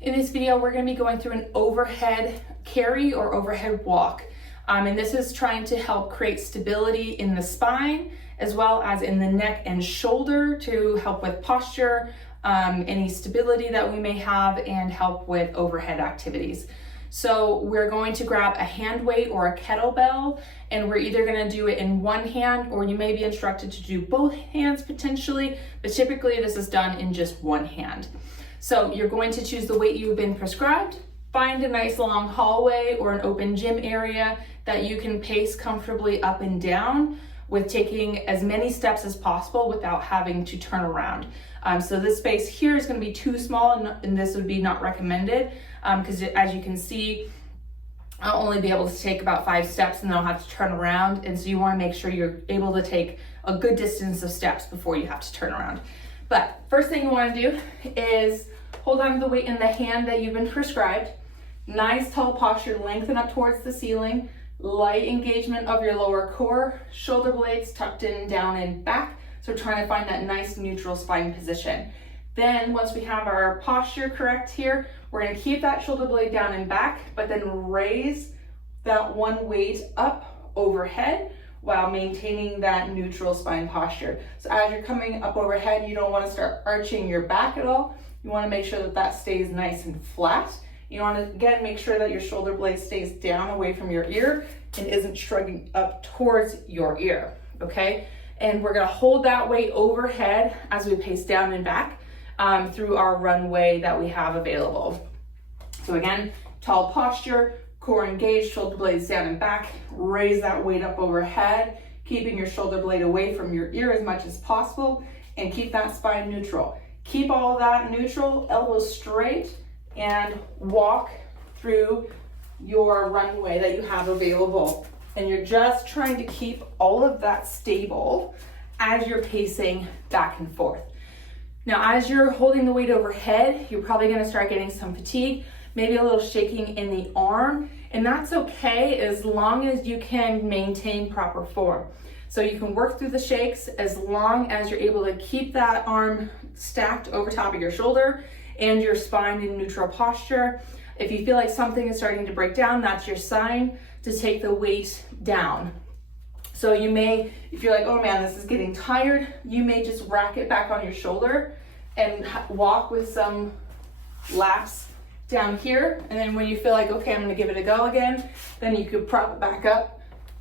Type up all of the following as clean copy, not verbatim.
In this video, we're going to be going through an overhead carry or overhead walk. And this is trying to help create stability in the spine as well as in the neck and shoulder to help with posture, any stability that we may have, and help with overhead activities. So we're going to grab a hand weight or a kettlebell, and we're either going to do it in one hand, or you may be instructed to do both hands potentially, but typically this is done in just one hand. So you're going to choose the weight you've been prescribed, find a nice long hallway or an open gym area that you can pace comfortably up and down with taking as many steps as possible without having to turn around. So this space here is going to be too small, and this would be not recommended because as you can see, I'll only be able to take about 5 steps and then I'll have to turn around. And so you want to make sure you're able to take a good distance of steps before you have to turn around. But first thing you want to do is hold on to the weight in the hand that you've been prescribed. Nice tall posture, lengthen up towards the ceiling, light engagement of your lower core, shoulder blades tucked in, down and back. So we're trying to find that nice neutral spine position. Then once we have our posture correct here, we're going to keep that shoulder blade down and back, but then raise that one weight up overhead while maintaining that neutral spine posture. So as you're coming up overhead, you don't want to start arching your back at all. You want to make sure that that stays nice and flat. You want to, again, make sure that your shoulder blade stays down away from your ear and isn't shrugging up towards your ear, okay? And we're going to hold that weight overhead as we pace down and back through our runway that we have available. So again, tall posture, core engaged, shoulder blades down and back, raise that weight up overhead, keeping your shoulder blade away from your ear as much as possible, and keep that spine neutral. Keep all of that neutral, elbows straight, and walk through your runway that you have available. And you're just trying to keep all of that stable as you're pacing back and forth. Now, as you're holding the weight overhead, you're probably going to start getting some fatigue, maybe a little shaking in the arm, and that's okay as long as you can maintain proper form. So you can work through the shakes as long as you're able to keep that arm stacked over top of your shoulder and your spine in neutral posture. If you feel like something is starting to break down, that's your sign to take the weight down. So you may, if you're like, oh man, this is getting tired, you may just rack it back on your shoulder and walk with some laps down here. And then when you feel like, okay, I'm gonna give it a go again, then you could prop it back up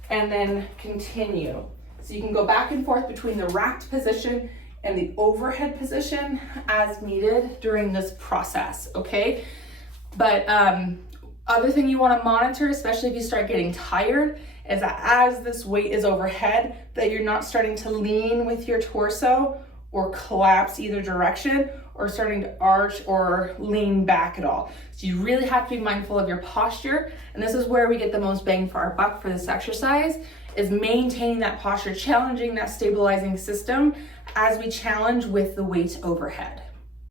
and then continue. So you can go back and forth between the racked position and the overhead position as needed during this process, okay? But other thing you wanna monitor, especially if you start getting tired, is that as this weight is overhead, that you're not starting to lean with your torso or collapse either direction or starting to arch or lean back at all. So you really have to be mindful of your posture. And this is where we get the most bang for our buck for this exercise, is maintaining that posture, challenging that stabilizing system as we challenge with the weight overhead.